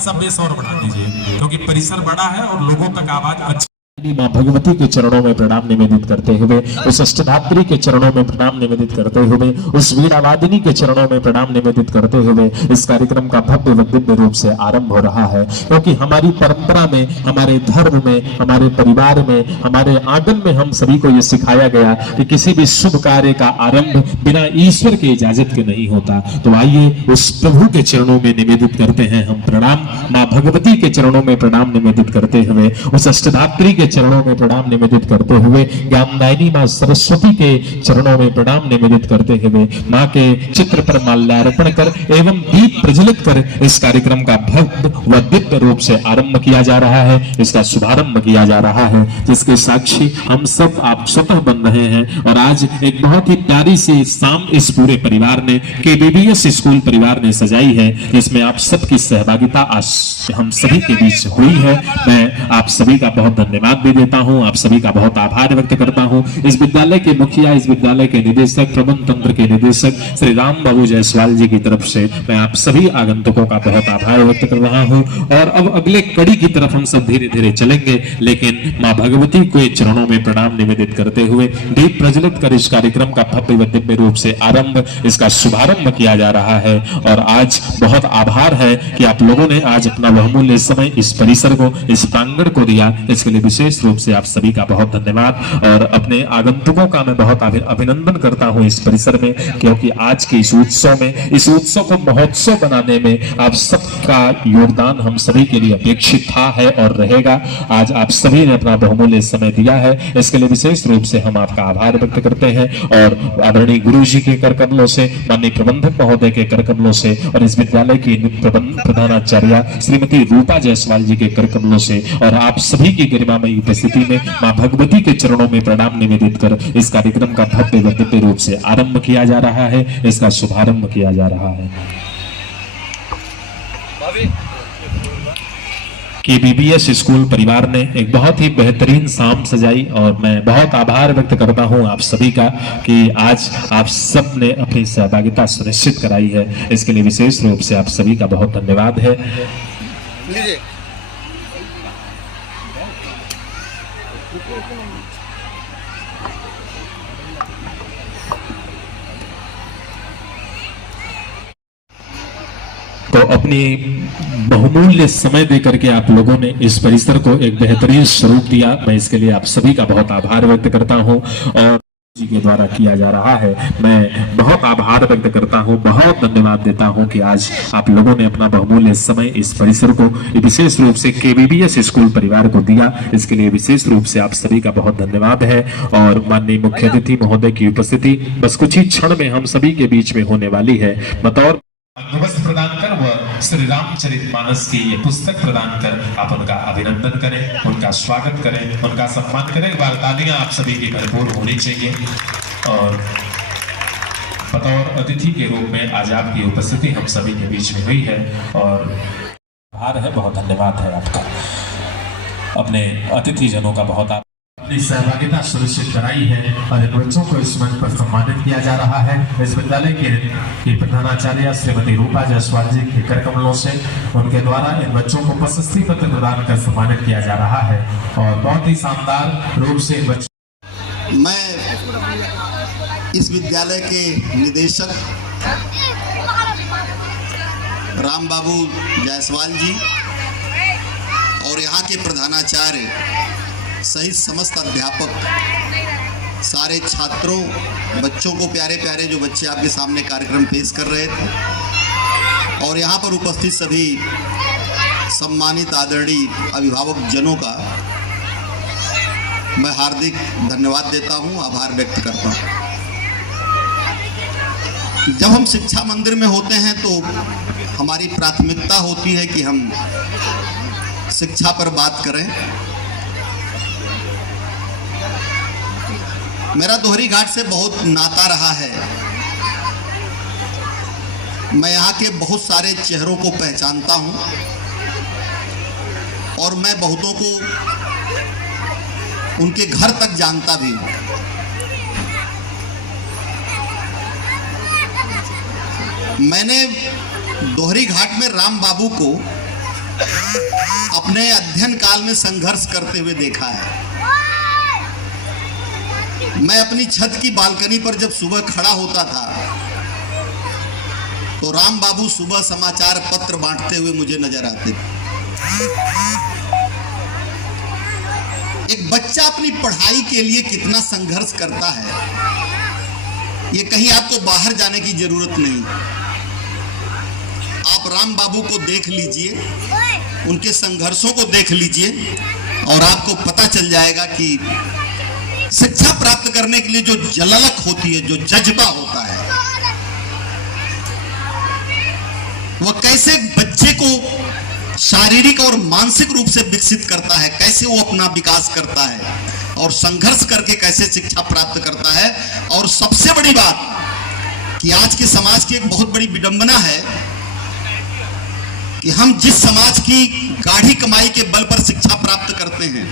सा बेस और बढ़ा दीजिए, क्योंकि परिसर बड़ा है और लोगों तक आवाज अच्छी। मां भगवती के चरणों में प्रणाम निवेदित करते हुए, उस अष्टधात्री के चरणों में प्रणाम निवेदित करते हुए, उस वीणावादिनी के चरणों में प्रणाम निवेदित करते हुए इस कार्यक्रम का भव्य व दिव्य रूप से आरंभ हो रहा है। क्योंकि हमारी परंपरा में, हमारे धर्म में, हमारे परिवार में, हमारे आंगन में हम सभी को यह सिखाया गया कि किसी भी शुभ कार्य का आरंभ बिना ईश्वर की इजाजत के नहीं होता। तो आइए उस प्रभु के चरणों में निवेदित करते हैं हम प्रणाम। मां भगवती के चरणों में प्रणाम निवेदित करते हुए, उस अष्टधात्री के चरणों में प्रणाम निवेदित करते हुए, ज्ञानदायिनी मां सरस्वती के चरणों में प्रणाम निवेदित करते हुए, मां के चित्र पर माल्यार्पण कर एवं दीप प्रज्वलित कर इस कार्यक्रम का भव्य व दिव्य रूप से आरंभ किया जा रहा है, इसका शुभारंभ किया जा रहा है, जिसके साक्षी हम सब आप स्वतः बन रहे हैं। और आज एक बहुत ही प्यारी सी शाम इस पूरे परिवार ने, केबीबीएस स्कूल परिवार ने सजाई है, जिसमें आप सबकी सहभागिता आज हम सभी के बीच हुई है। मैं आप सभी का बहुत धन्यवाद भी देता हूं, आप सभी का बहुत आभार व्यक्त करता हूं। इस विद्यालय के मुखिया, इस विद्यालय के निदेशक, प्रबंध तंत्र के निदेशक श्री राम बाबू जायसवाल जी की तरफ से मैं आप सभी आगंतुकों का बहुत आभार व्यक्त कर रहा हूं। और अब अगले कड़ी की तरफ हम सब धीरे धीरे चलेंगे, लेकिन मां भगवती के चरणों में प्रणाम निवेदित करते हुए दीप प्रज्वलित कर इस कार्यक्रम का भव्य व दिव्य रूप से आरंभ, इसका शुभारंभ किया जा रहा है। और आज बहुत आभार है कि आप लोगों ने आज अपना बहुमूल्य समय इस परिसर को, इस प्रांगण को दिया, इसके लिए विशेष रूप से आप सभी का बहुत धन्यवाद। और अपने आगंतुकों का मैं बहुत अभिनंदन करता हूं इस परिसर में, क्योंकि आज के इस उत्सव में, इस उत्सव को महोत्सव बनाने में आप सबका योगदान हम सभी के लिए अपेक्षित था, है और रहेगा। आज आप सभी ने अपना बहुमूल्य समय दिया है, इसके लिए विशेष रूप से हम आपका आभार व्यक्त करते हैं। और आदरणीय गुरु जी के कर कमलों से, माननीय प्रबंधक महोदय के कर कमलों से, और इस विद्यालय की प्रधानाचार्य श्रीमती रूपा जायसवाल जी के कर कमलों से, और आप सभी की गरिमामयी उपस्थिति में मां भगवती के चरणों में प्रणाम निवेदित कर इस कार्यक्रम का भव्य व दिव्य रूप से आरंभ किया जा रहा है, इसका शुभारंभ किया जा रहा है। केबीबीएस स्कूल परिवार ने एक बहुत ही बेहतरीन शाम सजाई, और मैं बहुत आभार व्यक्त करता हूं आप सभी का कि आज आप सब ने अपनी सहभागिता सुनिश्चित कराई है, इसके लिए विशेष रूप से आप सभी का बहुत धन्यवाद है। तो अपनी बहुमूल्य समय देकर के आप लोगों ने इस परिसर को एक बेहतरीन स्वरूप दिया, मैं इसके लिए आप सभी का बहुत आभार व्यक्त करता हूं। और जी के द्वारा किया जा रहा है, मैं बहुत आभार व्यक्त करता हूं, बहुत धन्यवाद देता हूं कि आज आप लोगों ने अपना बहुमूल्य समय इस परिसर को, विशेष रूप से केबीबीएस स्कूल परिवार को दिया, इसके लिए विशेष रूप से आप सभी का बहुत धन्यवाद है। और माननीय मुख्य अतिथि महोदय की उपस्थिति बस कुछ ही क्षण में हम सभी के बीच में होने वाली है। बतौर प्रदान कर वह श्री रामचरितमानस की ये पुस्तक प्रदान कर आप उनका अभिनंदन करें, उनका स्वागत करें, उनका सम्मान करें। वार्तालियां आप सभी की भरपूर होनी चाहिए। और बतौर अतिथि के रूप में आज आपकी उपस्थिति हम सभी के बीच में हुई है, और आभार है, बहुत धन्यवाद है आपका। अपने अतिथि जनों का बहुत अपनी सहभागिता सुनिश्चित कराई है, और इन बच्चों को इस मंच पर सम्मानित किया जा रहा है। इस विद्यालय की प्रधानाचार्य श्रीमती रूपा जायसवाल जी के कर कमलों से, उनके द्वारा इन बच्चों को प्रशस्ति पत्र प्रदान कर सम्मानित किया जा रहा है। और बहुत ही शानदार रूप से मैं इस विद्यालय के निदेशक राम बाबू जायसवाल जी और यहाँ के प्रधानाचार्य सहित समस्त अध्यापक, सारे छात्रों, बच्चों को, प्यारे प्यारे जो बच्चे आपके सामने कार्यक्रम पेश कर रहे थे, और यहाँ पर उपस्थित सभी सम्मानित आदरणीय अभिभावक जनों का मैं हार्दिक धन्यवाद देता हूँ, आभार व्यक्त करता हूँ। जब हम शिक्षा मंदिर में होते हैं तो हमारी प्राथमिकता होती है कि हम शिक्षा पर बात करें। मेरा दोहरी घाट से बहुत नाता रहा है, मैं यहाँ के बहुत सारे चेहरों को पहचानता हूँ, और मैं बहुतों को उनके घर तक जानता भी हूँ। मैंने दोहरी घाट में राम बाबू को अपने अध्ययन काल में संघर्ष करते हुए देखा है। मैं अपनी छत की बालकनी पर जब सुबह खड़ा होता था तो राम बाबू सुबह समाचार पत्र बांटते हुए मुझे नजर आते थे। एक बच्चा अपनी पढ़ाई के लिए कितना संघर्ष करता है, ये कहीं आपको बाहर जाने की जरूरत नहीं। आप राम बाबू को देख लीजिए, उनके संघर्षों को देख लीजिए और आपको पता चल जाएगा कि शिक्षा प्राप्त करने के लिए जो जललक होती है, जो जज्बा होता है, वह कैसे बच्चे को शारीरिक और मानसिक रूप से विकसित करता है, कैसे वो अपना विकास करता है और संघर्ष करके कैसे शिक्षा प्राप्त करता है। और सबसे बड़ी बात कि आज के समाज की एक बहुत बड़ी विडंबना है कि हम जिस समाज की गाढ़ी कमाई के बल पर शिक्षा प्राप्त करते हैं,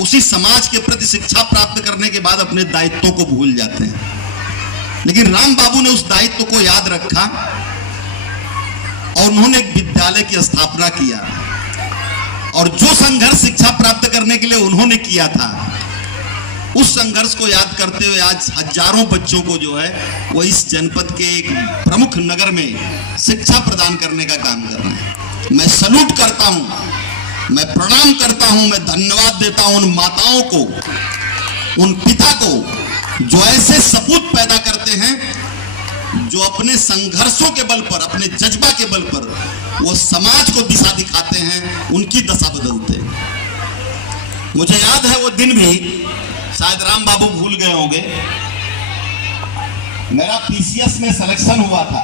उसी समाज के प्रति शिक्षा प्राप्त करने के बाद अपने दायित्वों को भूल जाते हैं। लेकिन राम बाबू ने उस दायित्व को याद रखा और उन्होंने एक विद्यालय की स्थापना किया और जो संघर्ष शिक्षा प्राप्त करने के लिए उन्होंने किया था, उस संघर्ष को याद करते हुए आज हजारों बच्चों को जो है वो इस जनपद के एक प्रमुख नगर में शिक्षा प्रदान करने का काम कर रहे हैं। मैं सल्यूट करता हूं, मैं प्रणाम करता हूं, मैं धन्यवाद देता हूं उन माताओं को, उन पिता को जो ऐसे सपूत पैदा करते हैं, जो अपने संघर्षों के बल पर, अपने जज्बा के बल पर वो समाज को दिशा दिखाते हैं, उनकी दशा बदलते हैं। मुझे याद है वो दिन भी, शायद राम बाबू भूल गए होंगे, मेरा पीसीएस में सिलेक्शन हुआ था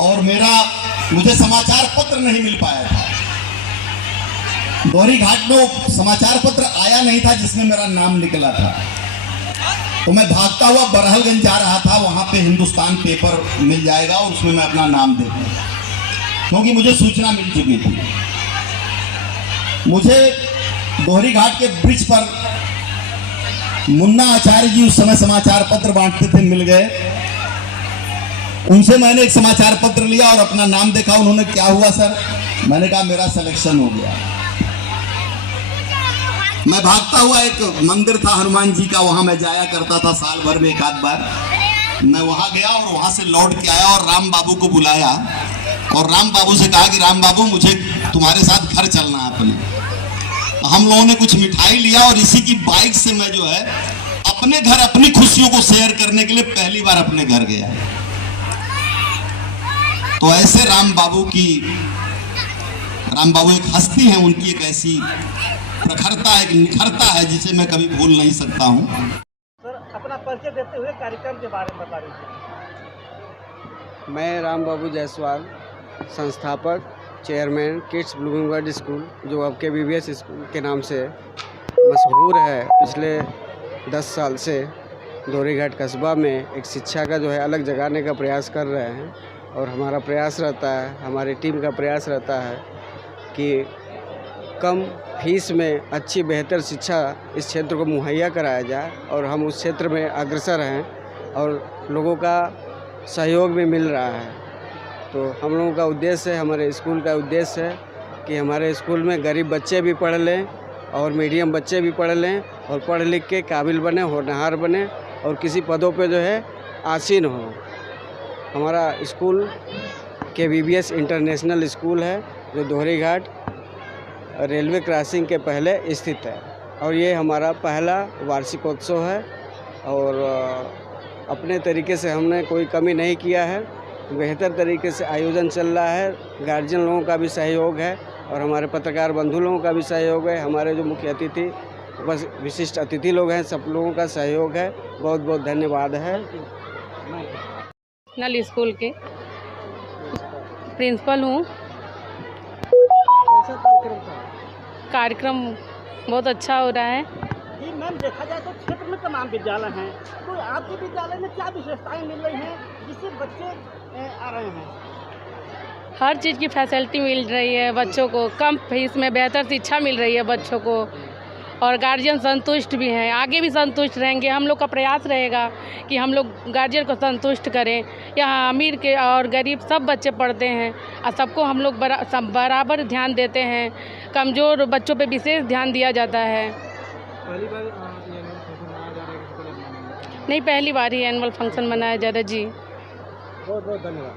और मुझे समाचार पत्र नहीं मिल पाया था। दोहरी घाट में समाचार पत्र आया नहीं था जिसमें मेरा नाम निकला था। तो मैं भागता हुआ बरहलगंज जा रहा था, वहां पे हिंदुस्तान पेपर मिल जाएगा और उसमें मैं अपना नाम देखूंगा, क्योंकि मुझे सूचना मिल चुकी थी। मुझे दोहरी घाट के ब्रिज पर मुन्ना आचार्य जी उस समय समाचार पत्र बांटते थे, मिल गए। उनसे मैंने एक समाचार पत्र लिया और अपना नाम देखा। उन्होंने क्या हुआ सर? मैंने कहा मेरा सिलेक्शन हो गया। मैं भागता हुआ, एक मंदिर था हनुमान जी का, वहां मैं जाया करता था साल भर में एक आध बार। मैं वहां गया और वहां से लौट के आया और राम बाबू को बुलाया और राम बाबू से कहा कि राम बाबू मुझे तुम्हारे साथ घर चलना है अपने। हम लोगों ने कुछ मिठाई लिया और इसी की बाइक से मैं जो है अपने घर अपनी खुशियों को शेयर करने के लिए पहली बार अपने घर गया। तो ऐसे राम बाबू एक हस्ती है, उनकी एक ऐसी प्रखरता, एक निखरता है जिसे मैं कभी भूल नहीं सकता हूं। सर, अपना परिचय देते हुए कार्यक्रम के बारे में बता दीजिए। मैं राम बाबू जायसवाल, संस्थापक, chairman kids blooming world school, जो अब के BBS स्कूल के नाम से मशहूर है। पिछले 10 साल से दोहरी घाट कस्बा में एक शिक्षा का जो है अलग जगाने का प्रयास कर रहे हैं और हमारा प्रयास रहता है, हमारी टीम का प्रयास रहता है कि कम फीस में अच्छी बेहतर शिक्षा इस क्षेत्र को मुहैया कराया जाए और हम उस क्षेत्र में अग्रसर हैं और लोगों का सहयोग भी मिल रहा है। तो हम लोगों का उद्देश्य है, हमारे स्कूल का उद्देश्य है कि हमारे स्कूल में गरीब बच्चे भी पढ़ लें और मीडियम बच्चे भी पढ़ लें और पढ़ लिख के काबिल बने, होनहार बने और किसी पदों पे जो है आसीन हो। हमारा स्कूल KBBS इंटरनेशनल स्कूल है जो दोहरी घाट रेलवे क्रॉसिंग के पहले स्थित है और ये हमारा पहला वार्षिकोत्सव है और अपने तरीके से हमने कोई कमी नहीं किया है। बेहतर तरीके से आयोजन चल रहा है, गार्जियन लोगों का भी सहयोग है और हमारे पत्रकार बंधु लोगों का भी सहयोग है। हमारे जो मुख्य अतिथि, बस विशिष्ट अतिथि लोग हैं, सब लोगों का सहयोग है। बहुत बहुत धन्यवाद है। नल स्कूल के प्रिंसिपल हूँ। कार्यक्रम बहुत अच्छा हो रहा है। जी मैम, देखा जाए तो क्षेत्र में तमाम विद्यालय हैं, तो आपके विद्यालय में क्या विशेषताएं मिल रही हैं जिससे बच्चे आ रहे हैं? हर चीज़ की फैसिलिटी मिल रही है बच्चों को, कम फीस में बेहतर शिक्षा मिल रही है बच्चों को और गार्जियन संतुष्ट भी हैं, आगे भी संतुष्ट रहेंगे। हम लोग का प्रयास रहेगा कि हम लोग गार्जियन को संतुष्ट करें। यहाँ अमीर के और गरीब सब बच्चे पढ़ते हैं और सबको हम लोग बराबर ध्यान देते हैं। कमज़ोर बच्चों पे विशेष ध्यान दिया जाता है। पहली बार ये एनुअल फंक्शन मनाया जा रहा है, किस कॉलेज में? नहीं, पहली बार ही एनुअल फंक्शन मनाया जा रहा है जी। बहुत बहुत धन्यवाद।